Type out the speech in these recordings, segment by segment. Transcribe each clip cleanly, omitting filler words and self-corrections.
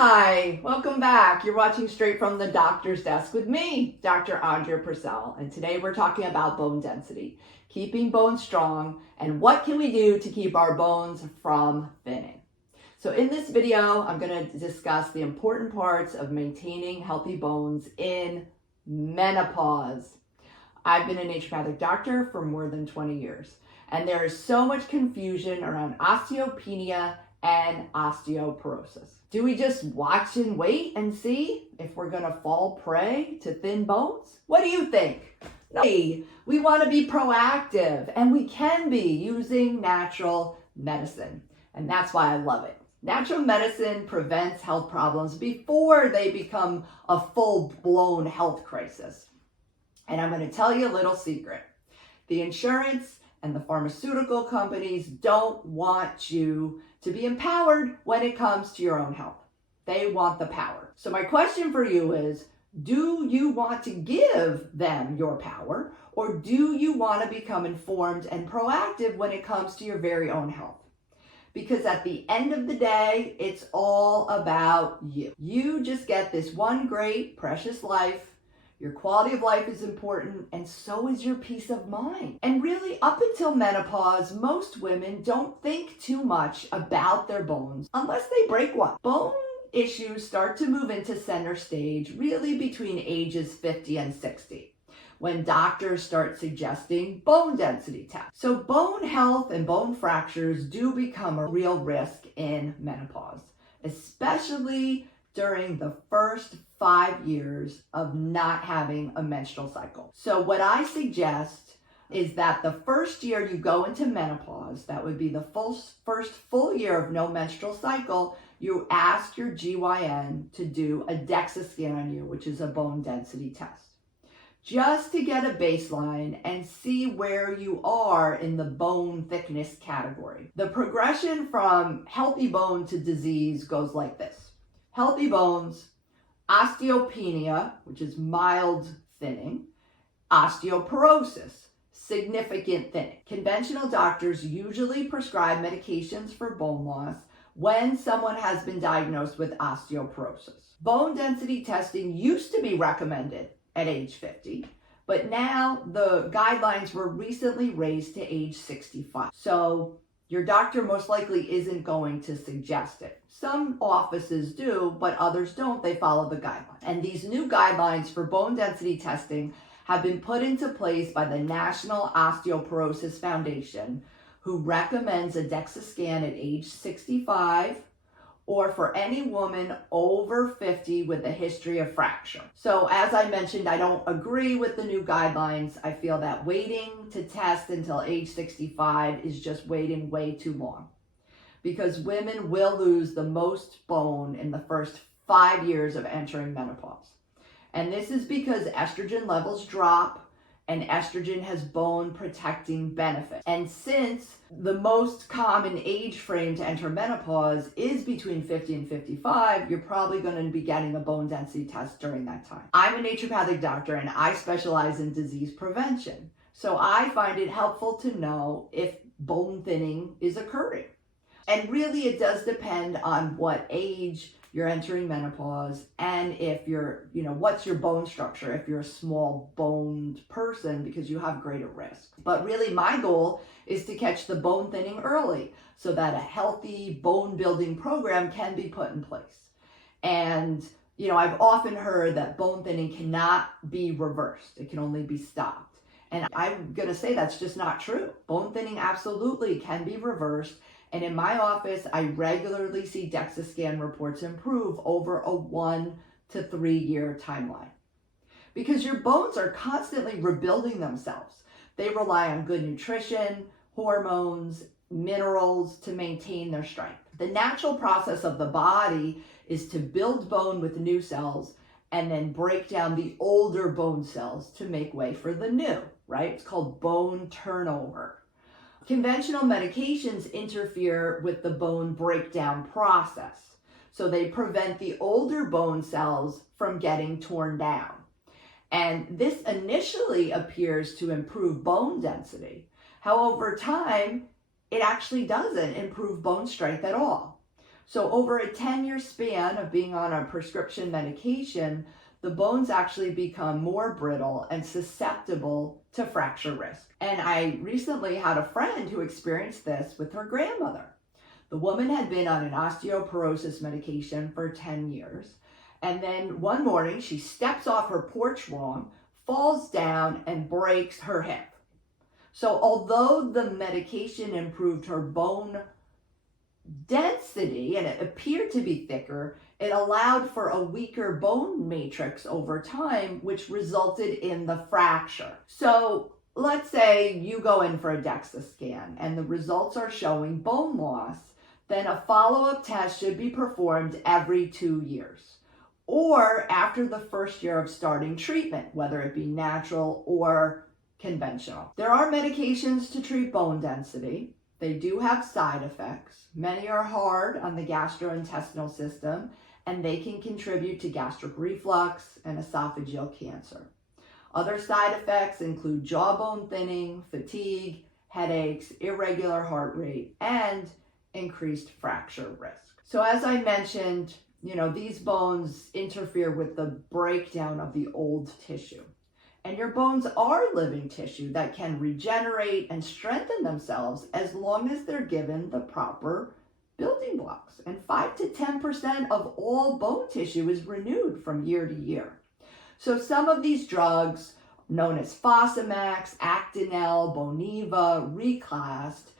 Hi, welcome back. You're watching Straight from the Doctor's Desk with me, Dr. Andrea Purcell, and today we're talking about bone density, keeping bones strong, and what can we do to keep our bones from thinning. So in this video, I'm going to discuss the important parts of maintaining healthy bones in menopause. I've been a naturopathic doctor for more than 20 years, and there is so much confusion around osteopenia and osteoporosis. Do we just watch and wait and see if we're going to fall prey to thin bones? What do you think? No, we want to be proactive, and we can be using natural medicine, and that's why I love it. Natural medicine prevents health problems before they become a full-blown health crisis. And I'm going to tell you a little secret. The insurance and the pharmaceutical companies don't want you to be empowered when it comes to your own health. They want the power. So my question for you is, do you want to give them your power, or do you want to become informed and proactive when it comes to your very own health? Because at the end of the day, it's all about you. You just get this one great, precious life. Your quality of life is important, and so is your peace of mind. And really, up until menopause, most women don't think too much about their bones unless they break one. Bone issues start to move into center stage really between ages 50 and 60, when doctors start suggesting bone density tests. So bone health and bone fractures do become a real risk in menopause, especially during the first 5 years of not having a menstrual cycle. So what I suggest is that the first year you go into menopause, that would be the first full year of no menstrual cycle, you ask your GYN to do a DEXA scan on you, which is a bone density test, just to get a baseline and see where you are in the bone thickness category. The progression from healthy bone to disease goes like this. Healthy bones, osteopenia, which is mild thinning, osteoporosis, significant thinning. Conventional doctors usually prescribe medications for bone loss when someone has been diagnosed with osteoporosis. Bone density testing used to be recommended at age 50, but now the guidelines were recently raised to age 65. So your doctor most likely isn't going to suggest it. Some offices do, but others don't. They follow the guidelines. And these new guidelines for bone density testing have been put into place by the National Osteoporosis Foundation, who recommends a DEXA scan at age 65 or for any woman over 50 with a history of fracture. So as I mentioned, I don't agree with the new guidelines. I feel that waiting to test until age 65 is just waiting way too long, because women will lose the most bone in the first 5 years of entering menopause. And this is because estrogen levels drop, and estrogen has bone protecting benefits. And since the most common age frame to enter menopause is between 50 and 55, you're probably going to be getting a bone density test during that time. I'm a naturopathic doctor, and I specialize in disease prevention. So I find it helpful to know if bone thinning is occurring. And really, it does depend on what age you're entering menopause, and if you're, what's your bone structure, if you're a small boned person, because you have greater risk. But really, my goal is to catch the bone thinning early so that a healthy bone building program can be put in place. And, I've often heard that bone thinning cannot be reversed. It can only be stopped. And I'm going to say that's just not true. Bone thinning absolutely can be reversed. And in my office, I regularly see DEXA scan reports improve over a 1 to 3 year timeline. Because your bones are constantly rebuilding themselves. They rely on good nutrition, hormones, minerals to maintain their strength. The natural process of the body is to build bone with new cells and then break down the older bone cells to make way for the new, right? It's called bone turnover. Conventional medications interfere with the bone breakdown process, so they prevent the older bone cells from getting torn down. And this initially appears to improve bone density. However, over time, it actually doesn't improve bone strength at all. So over a 10-year span of being on a prescription medication, the bones actually become more brittle and susceptible to fracture risk. And I recently had a friend who experienced this with her grandmother. The woman had been on an osteoporosis medication for 10 years. And then one morning she steps off her porch wrong, falls down, and breaks her hip. So although the medication improved her bone density and it appeared to be thicker, it allowed for a weaker bone matrix over time, which resulted in the fracture. So let's say you go in for a DEXA scan and the results are showing bone loss, then a follow-up test should be performed every 2 years or after the first year of starting treatment, whether it be natural or conventional. There are medications to treat bone density. They do have side effects. Many are hard on the gastrointestinal system, and they can contribute to gastric reflux and esophageal cancer. Other side effects include jawbone thinning, fatigue, headaches, irregular heart rate, and increased fracture risk. So as I mentioned, these bones interfere with the breakdown of the old tissue. And your bones are living tissue that can regenerate and strengthen themselves as long as they're given the proper building blocks. And 5 to 10% of all bone tissue is renewed from year to year. So some of these drugs, known as Fosamax, Actonel, Boniva, Reclast,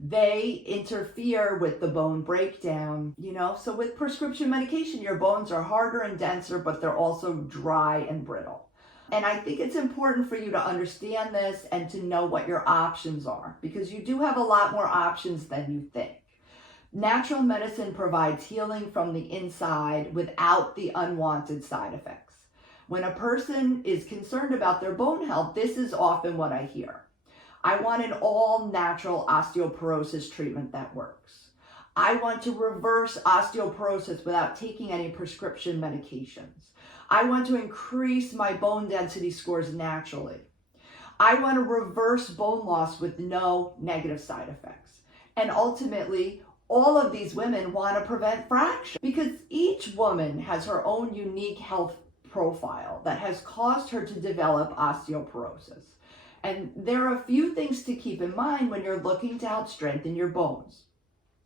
they interfere with the bone breakdown, So with prescription medication, your bones are harder and denser, but they're also dry and brittle. And I think it's important for you to understand this and to know what your options are, because you do have a lot more options than you think. Natural medicine provides healing from the inside without the unwanted side effects. When a person is concerned about their bone health, this is often what I hear. I want an all-natural osteoporosis treatment that works. I want to reverse osteoporosis without taking any prescription medications. I want to increase my bone density scores naturally. I want to reverse bone loss with no negative side effects. And ultimately, all of these women want to prevent fracture because each woman has her own unique health profile that has caused her to develop osteoporosis. And there are a few things to keep in mind when you're looking to help strengthen your bones.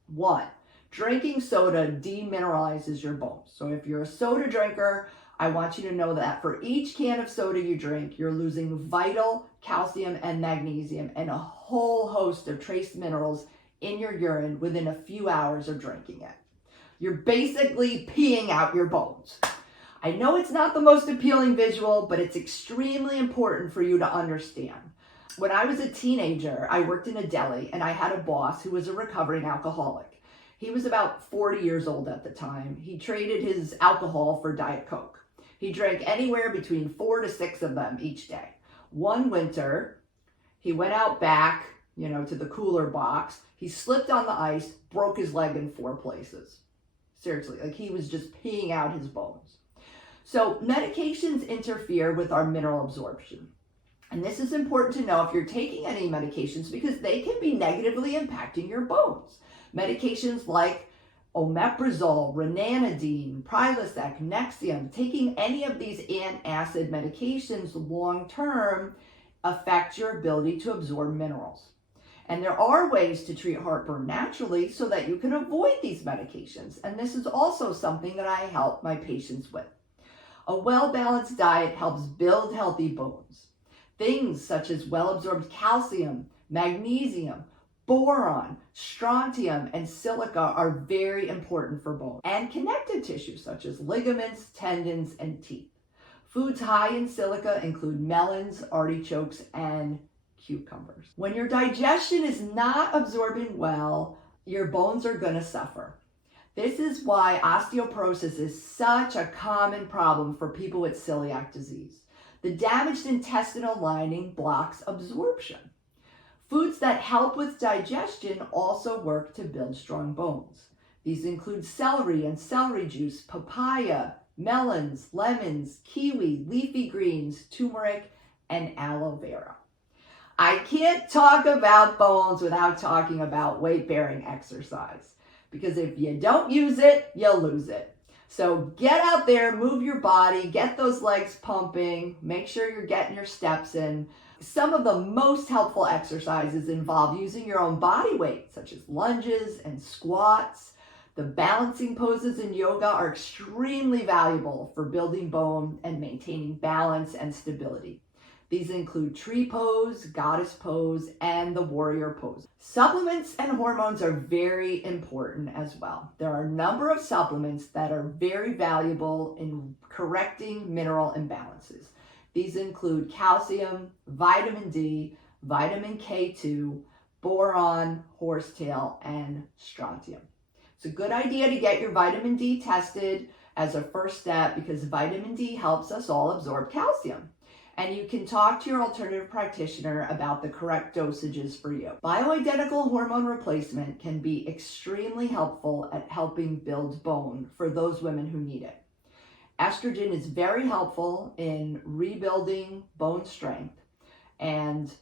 1, drinking soda demineralizes your bones. So if you're a soda drinker, I want you to know that for each can of soda you drink, you're losing vital calcium and magnesium and a whole host of trace minerals in your urine within a few hours of drinking it. You're basically peeing out your bones. I know it's not the most appealing visual, but it's extremely important for you to understand. When I was a teenager, I worked in a deli and I had a boss who was a recovering alcoholic. He was about 40 years old at the time. He traded his alcohol for Diet Coke. He drank anywhere between 4 to 6 of them each day. One winter, he went out back, to the cooler box. He slipped on the ice, broke his leg in 4 places. Seriously, he was just peeing out his bones. So medications interfere with our mineral absorption. And this is important to know if you're taking any medications because they can be negatively impacting your bones. Medications like omeprazole, ranitidine, Prilosec, Nexium, taking any of these antacid medications long-term affect your ability to absorb minerals. And there are ways to treat heartburn naturally so that you can avoid these medications. And this is also something that I help my patients with. A well-balanced diet helps build healthy bones. Things such as well-absorbed calcium, magnesium, boron, strontium, and silica are very important for bone and connective tissue such as ligaments, tendons, and teeth. Foods high in silica include melons, artichokes, and cucumbers. When your digestion is not absorbing well, your bones are going to suffer. This is why osteoporosis is such a common problem for people with celiac disease. The damaged intestinal lining blocks absorption. Foods that help with digestion also work to build strong bones. These include celery and celery juice, papaya, melons, lemons, kiwi, leafy greens, turmeric, and aloe vera. I can't talk about bones without talking about weight-bearing exercise. because if you don't use it, you'll lose it. So get out there, move your body, get those legs pumping, make sure you're getting your steps in. Some of the most helpful exercises involve using your own body weight, such as lunges and squats. The balancing poses in yoga are extremely valuable for building bone and maintaining balance and stability. These include tree pose, goddess pose, and the warrior pose. Supplements and hormones are very important as well. There are a number of supplements that are very valuable in correcting mineral imbalances. These include calcium, vitamin D, vitamin K2, boron, horsetail, and strontium. It's a good idea to get your vitamin D tested as a first step because vitamin D helps us all absorb calcium. And you can talk to your alternative practitioner about the correct dosages for you. Bioidentical hormone replacement can be extremely helpful at helping build bone for those women who need it. Estrogen is very helpful in rebuilding bone strength and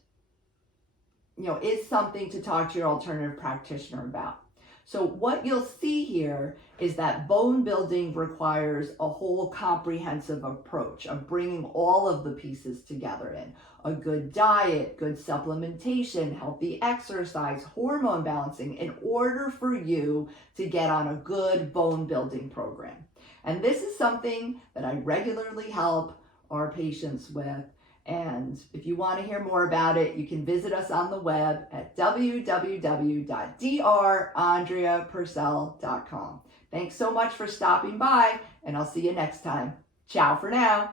is something to talk to your alternative practitioner about. So what you'll see here is that bone building requires a whole comprehensive approach of bringing all of the pieces together in a good diet, good supplementation, healthy exercise, hormone balancing in order for you to get on a good bone building program. And this is something that I regularly help our patients with. And if you want to hear more about it, you can visit us on the web at www.drandreapurcell.com. Thanks so much for stopping by, and I'll see you next time. Ciao for now.